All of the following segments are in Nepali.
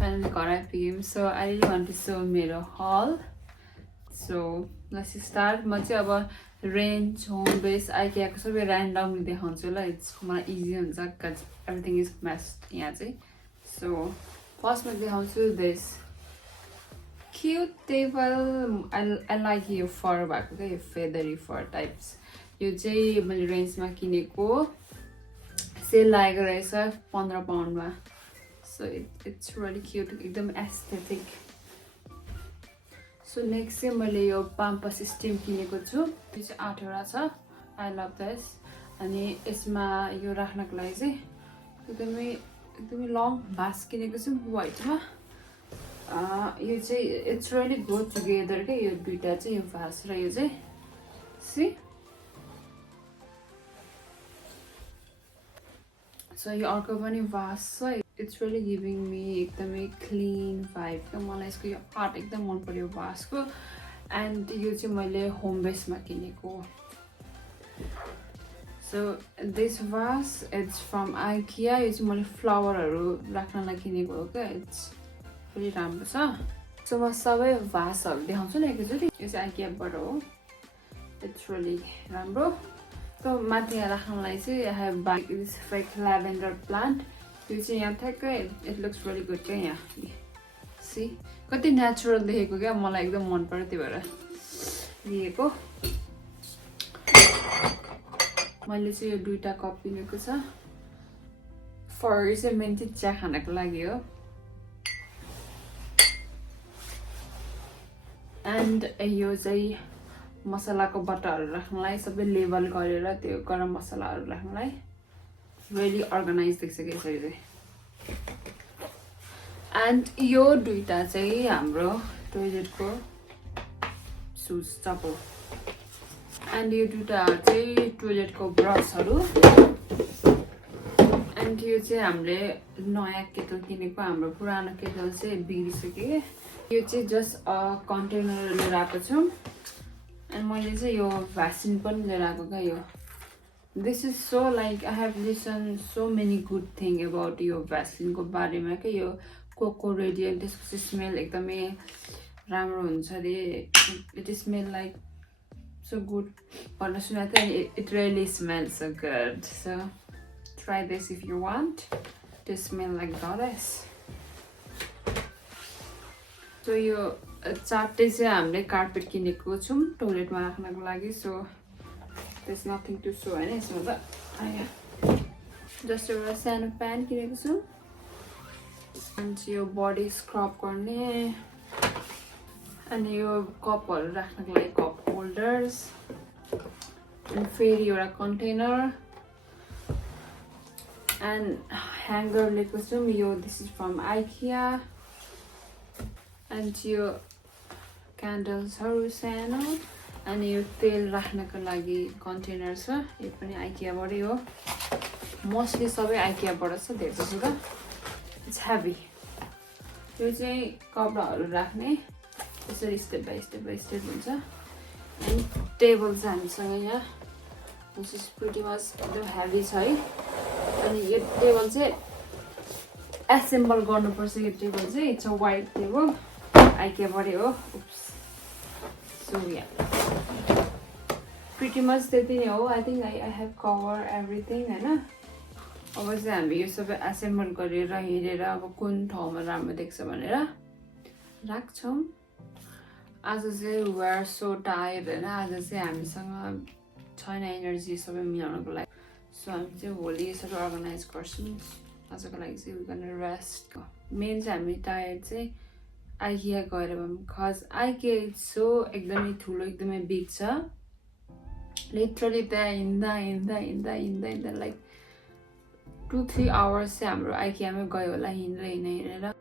finally got IPM, so I really want to show मेरो haul. So let's start. म चाहिँ अब range, home base, IKEA को सबै randomly देखाउँछु ल. It's मलाई easy हुन्छ because everything is messed यहाँ चाहिँ. So first मा देखाउँछु this cute table. I like यो fur भएको के, यो feathery fur types. यो चाहिँ मैले range मा किनेको, सेल लागेको रहेछ 15 पाउन्डमा. So it's really cute, एकदम aesthetic. So next चाहिँ मैले यो pampas system किनेको छु. यो चाहिँ 8 वटा छ. I love this. अनि यसमा यो राख्नको लागि चाहिँ एकदमै long vase किनेको छु white मा. यो चाहिँ it's really go together के, यो दुईटा चाहिँ यो vase र यो चाहिँ see. So यो अर्को पनि vase छ. It's really giving me एकदमै clean vibe के. मलाई यसको यो आर्ट एकदम मन पर्यो vase को. And यो चाहिँ मैले home base मा किनेको. So this vase, it's from IKEA. यो चाहिँ मैले फ्लावरहरु राख्नलाई किनेको हो के. It's really राम्रो छ. So म सबै vaseहरु देखाउँछु नि एकैचोटी. यो चाहिँ IKEA बाट हो. It's really राम्रो. So माथि यहाँ राख्नलाई चाहिँ I have bought this fake lavender plant. यो चाहिँ यहाँ ठ्याक्कै, it looks really good क्या यहाँ. See, कति natural देखेको क्या, मलाई एकदम मन पर्यो त्यही भएर लिएको. मैले चाहिँ यो दुईटा कप किनेको छ. फर चाहिँ मेन चाहिँ चिया खानको लागि हो. And यो चाहिँ मसलाको बट्टाहरु राख्नलाई, सबै लेबल गरेर त्यो गरम मसलाहरु राख्नलाई. Really organized देख्छ के यसरी चाहिँ. And यो दुईटा चाहिँ हाम्रो टोयलेटको सुज चप्पल. And यो दुईटा चाहिँ टोयलेटको ब्रसहरु. And यो चाहिँ हामीले नयाँ केटल किनेको, हाम्रो पुरानो केटल चाहिँ बिग्रिसक्यो. यो चाहिँ जस्ट कन्टेनर लिएर आएको छु. And मैले चाहिँ यो भ्याक्सिन पनि लिएर आएको क्या यो. This is so like I have listened so many good thing about यो भ्याक्सिन को बारेमा के. यो कोको रेडियन्ट त्यसको स्मेल एकदमै राम्रो हुन्छ रे. It smell like so good. भन्ने सुनेको थिएँ. It really smells so good. So try this if you want to smell like goddess. So यो चारटे चाहिँ हामीले कार्पेट किनेको छौं टोयलेटमा राख्नको लागि. So there's nothing to show हैन यसमा त. जस्ट एउटा सानो प्यान किनेको छु. अनि यो बडी स्क्रब गर्ने. अनि यो कपहरु राख्नको लागि कप होल्डर्स. अनि फेरि एउटा कन्टेनर. And hanger लिएको छु यो. This is from IKEA. And यो candles हरु सानो. अनि यो तेल राख्नको लागि कन्टेनर छ. यो पनि IKEA बाटै हो. मोस्टली सबै IKEA बाट छ धेरै जसो त. It's heavy. यो चाहिँ कपडाहरु राख्ने. यसरी स्टेप बाइ स्टेप हुन्छ. अनि टेबल छ हामीसँग यहाँ. This is pretty much एकदम heavy छ है. अनि यो टेबल चाहिँ एसेम्बल गर्नुपर्छ. यो टेबल चाहिँ it's a white table. IKEA बाटै हो. So yeah, pretty much त्यति नै हो. I think I have covered everything हैन. अब चाहिँ हामी यो सबै असेम्बल गरेर हेरेर अब कुन ठाउँमा राम्रो देख्छ भनेर राख्छौं. आज चाहिँ we are so tired हैन. आज चाहिँ हामीसँग छैन एनर्जी सबै मिलाउनको लागि. So हामी चाहिँ भोलि यसरी अर्गनाइज गर्छौं. आजको लागि चाहिँ we gonna rest. मेन चाहिँ हामी टायर्ड चाहिँ IKEA गएर because IKEA is so एकदमै ठुलो एकदमै बिग छ. Literally त्यहाँ हिँड्दा like 2-3 hours चाहिँ हाम्रो IKEA मै गयो होला हिँडेर.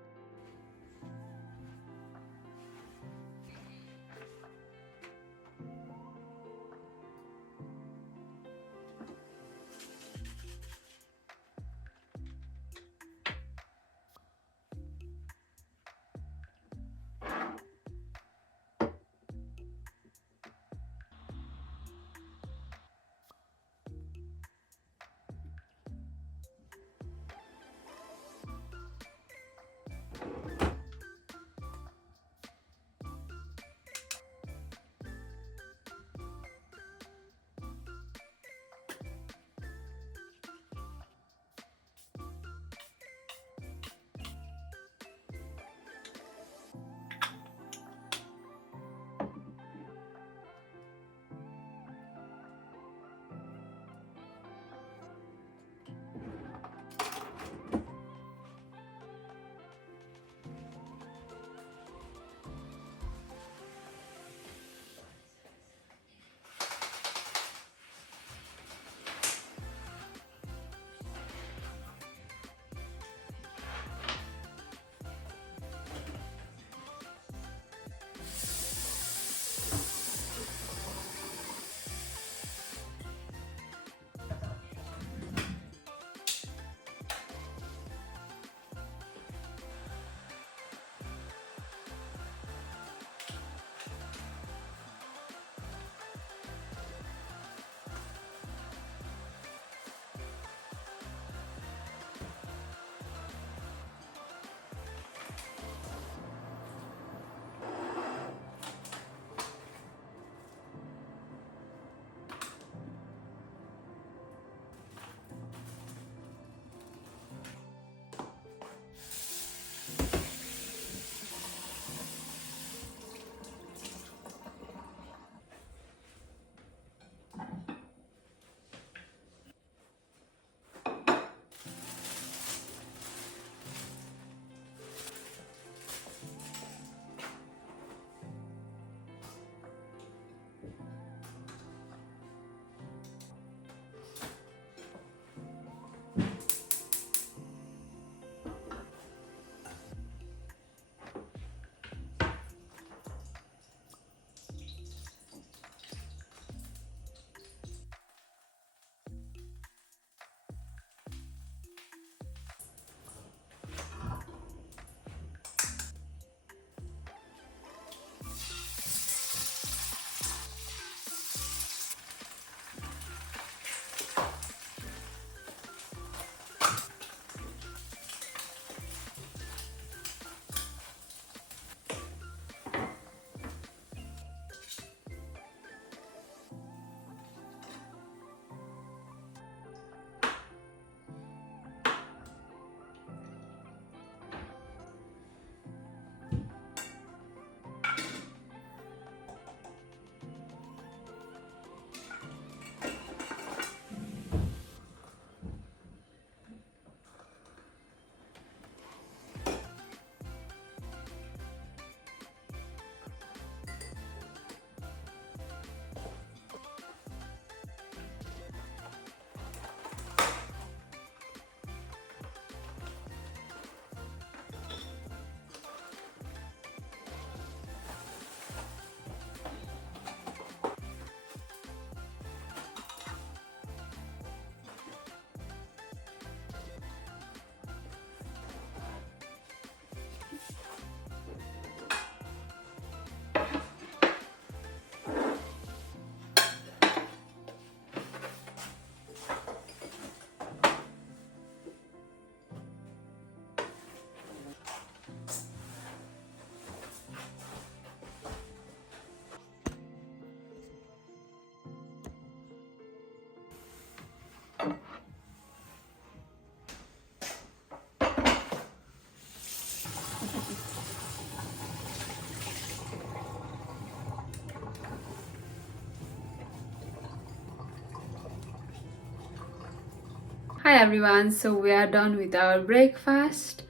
Hi everyone, so we are done with our breakfast.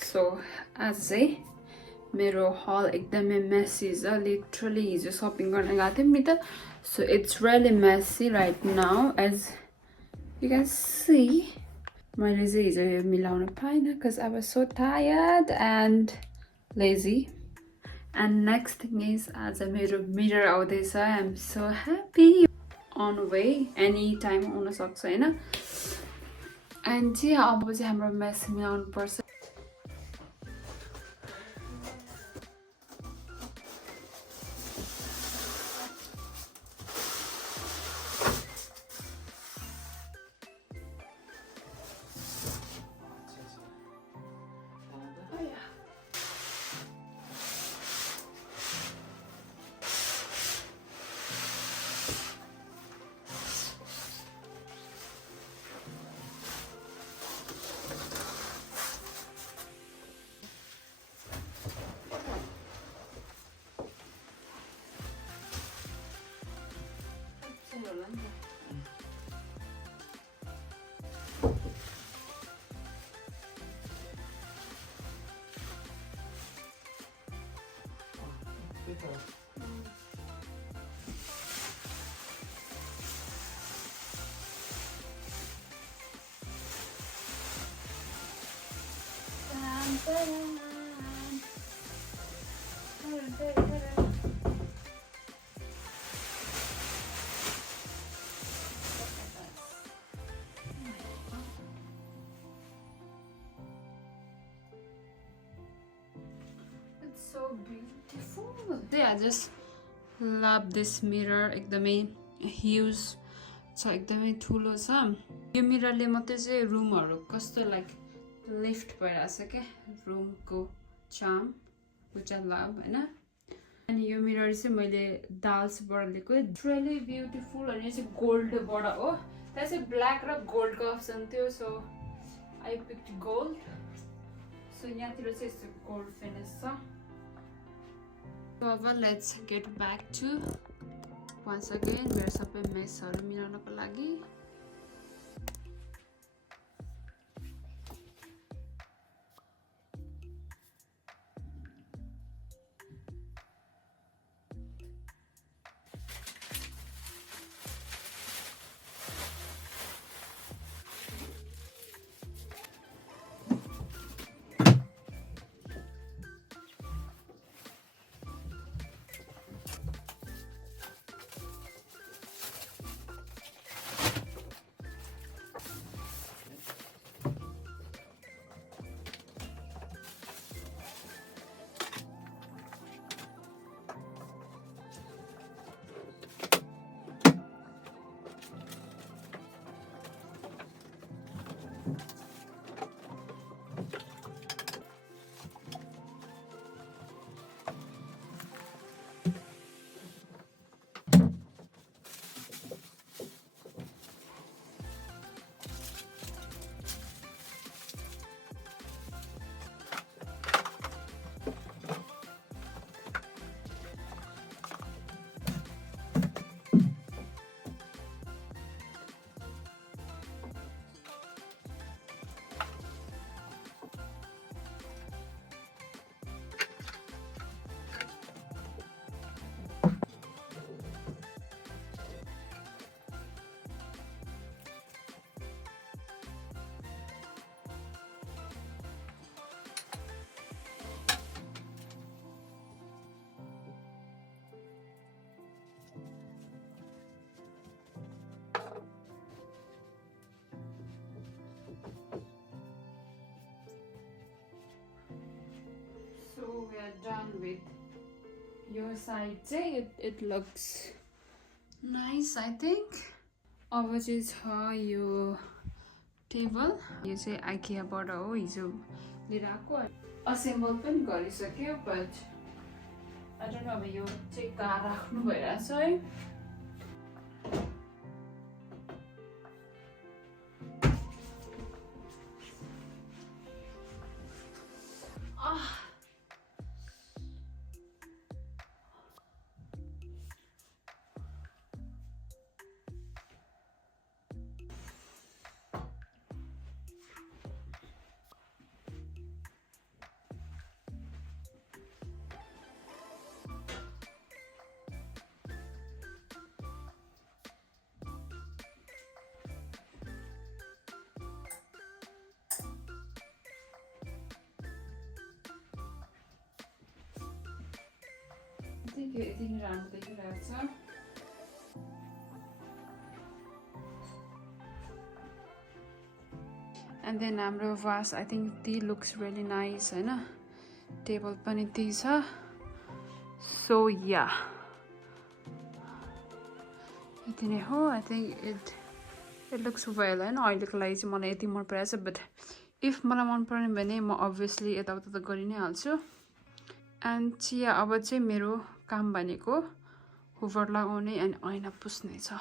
So आज चाहिँ मेरो हल एकदमै मेसी छ. लिटरली हिजो सपिङ गर्न गएको थियौँ नि त. So it's really messy right now as you can see. मैले चाहिँ हिजो यो मिलाउन पाइनँ because I was so tired and lazy. And next thing is आज मेरो mirror आउँदैछ. I'm so happy. On way anytime आउन सक्छ हैन. And yeah, अब चाहिँ हाम्रो मेस मिलाउनु पर्छ. It's so beautiful. I just love this mirror. एकदमै huge छ, एकदमै ठुलो छ. यो मिररले मात्रै चाहिँ रुमहरु कस्तो लाइक लिफ्ट भइराछ के रुमको चार्म which I love हैन. अनि यो मिरर चाहिँ मैले दाल्सबाट लिएको. It's really beautiful. अनि यो चाहिँ गोल्डबाट हो. त्यहाँ चाहिँ ब्ल्याक र गोल्डको अप्सन थियो, so I picked gold. So यहाँतिर चाहिँ यस्तो गोल्ड फिनिश छ. So let's get back to once again मेरो सबै मेसहरु मिलाउनको लागि. So we are done with your side. It looks nice, I think. अब चाहिँ छ यो टेबल. यो चाहिँ आइकियाबाट हो, हिजो लिएर आएको. असेम्बल पनि गरिसक्यो, but I don't know अब यो चाहिँ कहाँ राख्नु भइरहेछ है. think यति नै राम्रो देखिरहेको छ and then हाम्रो vase I think tea looks really nice हैन table पनि tea छ so yeah यति नै हो I think it looks well हैन अहिलेको लागि चाहिँ मलाई यति मन परेछ but if मलाई मन पर्ने भने म obviously यताउता त गरि नै हाल्छु and yeah अब चाहिँ मेरो काम भनेको हुभर लगाउने अनि ऐना पुस्ने छ